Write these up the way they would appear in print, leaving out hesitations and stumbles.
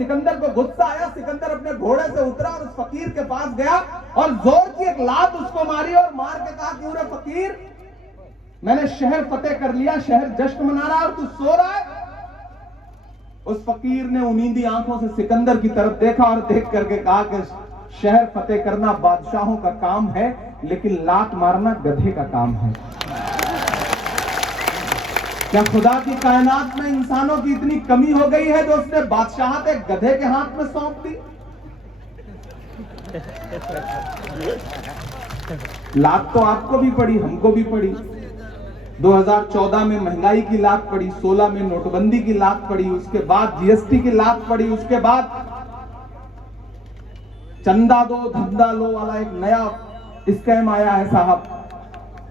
सिकंदर को गुस्सा आया, सिकंदर अपने घोड़े से उतरा और उस फकीर के पास गया और जोर की एक लात उसको मारी और मार के कहा कि रे फकीर, मैंने शहर फतेह कर लिया, शहर जश्न मना रहा है और तू सो रहा है। उस फकीर ने उनींदी आंखों से सिकंदर की तरफ देखा और देख करके कहा कि शहर फतेह करना बादशाहों का काम है, लेकिन लात मारना गधे का काम है। क्या खुदा की कायनात में इंसानों की इतनी कमी हो गई है जो उसने बादशाहत एक गधे के हाथ में सौंप दी? लात तो आपको भी पड़ी, हमको भी पड़ी। 2014 में महंगाई की लात पड़ी, 16 में नोटबंदी की लात पड़ी, उसके बाद जीएसटी की लात पड़ी, उसके बाद चंदा दो धंधा लो वाला एक नया स्कैम आया है साहब।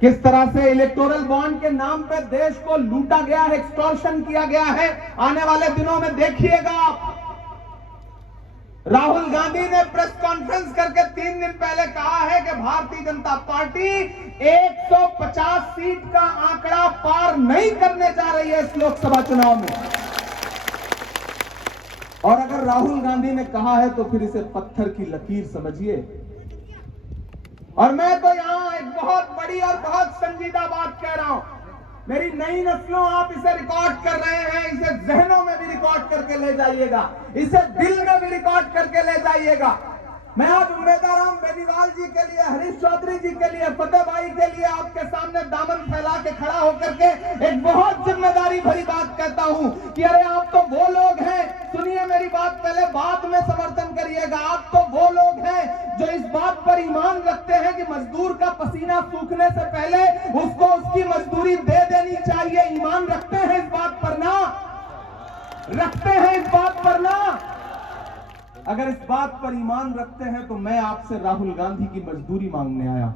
किस तरह से इलेक्टोरल बॉन्ड के नाम पे देश को लूटा गया है, एक्सटॉर्शन किया गया है। आने वाले दिनों में देखिएगा आप। राहुल गांधी ने प्रेस कॉन्फ्रेंस करके 3 दिन पहले कहा है कि भारतीय जनता पार्टी 150 सीट का आंकड़ा पार नहीं करने जा रही है इस लोकसभा चुनाव में। और अगर राहुल गांधी ने कहा है तो फिर इसे पत्थर की लकीर समझिए। और मैं तो यहां एक बहुत बड़ी और बहुत संजीदा बात कह रहा हूं। मेरी नई नस्लों, आप इसे रिकॉर्ड कर रहे हैं, इसे जहनों में भी रिकॉर्ड करके ले जाइएगा, इसे दिल में भी रिकॉर्ड करके ले जाइएगा। मैं आज उम्मेदवार बेनीवाल जी के लिए, हरीश चौधरी जी के लिए, फतेह भाई के लिए आपके सामने दामन फैला के खड़ा होकर के एक बहुत जिम्मेदारी भरी बात कहता हूं कि अरे आप तो वो लोग हैं, सुनिए मेरी बात पहले, बाद में समर्थन करिएगा। आप तो वो लोग हैं जो इस बात पर ईमान रखते हैं कि मजदूर का पसीना सूखने से पहले उसको उसकी मजदूरी दे देनी चाहिए। ईमान रखते हैं इस बात पर ना? रखते हैं इस बात पर ना? अगर इस बात पर ईमान रखते हैं तो मैं आपसे राहुल गांधी की मजदूरी मांगने आया।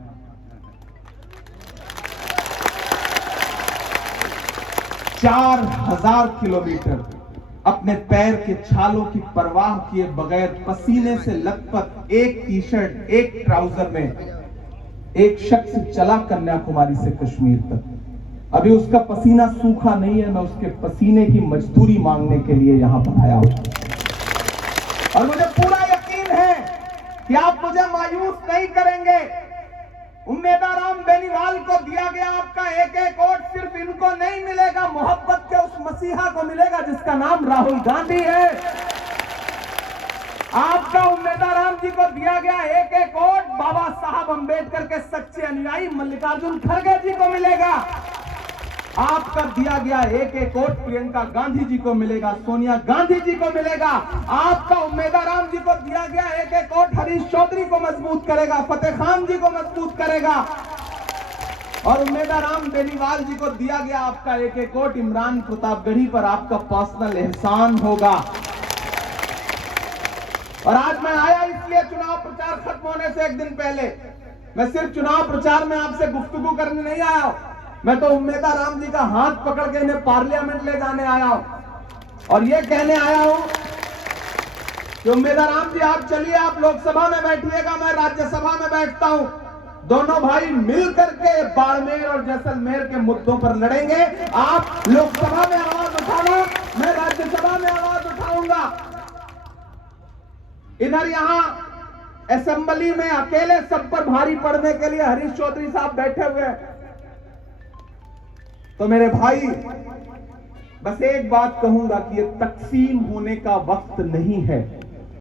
4000 किलोमीटर अपने पैर के छालों की परवाह किए बगैर, पसीने से लथपथ, एक टी शर्ट एक ट्राउजर में एक शख्स चला कन्याकुमारी से कश्मीर तक। अभी उसका पसीना सूखा नहीं है, मैं उसके पसीने की मजदूरी मांगने के लिए यहां पर आया हूं। और मुझे पूरा यकीन है कि आप मुझे मायूस नहीं करेंगे। उम्मेदवार बेनीवाल को दिया गया आपका एक एक वोट सिर्फ इनको नहीं मिलेगा, मोहब्बत के उस मसीहा को मिलेगा जिसका नाम राहुल गांधी है। आपका उम्मेदवार जी को दिया गया एक एक वोट बाबा साहब अंबेडकर के सच्चे अनुयायी मल्लिकार्जुन खड़गे जी को मिलेगा। आपका दिया गया एक एक वोट प्रियंका गांधी जी को मिलेगा, सोनिया गांधी जी को मिलेगा। आपका उम्मीदवार जी को दिया गया एक एक वोट हरीश चौधरी को मजबूत करेगा, फतेह खान जी को मजबूत करेगा। और उम्मीदवार बेनीवाल जी को दिया गया आपका एक एक वोट इमरान प्रतापगढ़ी पर आपका पर्सनल एहसान होगा। और आज मैं आया इसलिए, चुनाव प्रचार खत्म होने से एक दिन पहले, मैं सिर्फ चुनाव प्रचार में आपसे गुफ्तगू करने नहीं आया, मैं तो उम्मीदवार राम जी का हाथ पकड़ के इन्हें पार्लियामेंट ले जाने आया हूं। और ये कहने आया हूं कि उम्मीदवार राम जी आप चलिए, आप लोकसभा में बैठिएगा, मैं राज्यसभा में बैठता हूं। दोनों भाई मिल करके बाड़मेर और जैसलमेर के मुद्दों पर लड़ेंगे। आप लोकसभा में आवाज उठाना, मैं राज्यसभा में आवाज उठाऊंगा। इधर यहां असेंबली में अकेले सब पर भारी पड़ने के लिए हरीश चौधरी साहब बैठे हुए हैं। तो मेरे भाई, बस एक बात कहूंगा कि ये तकसीम होने का वक्त नहीं है।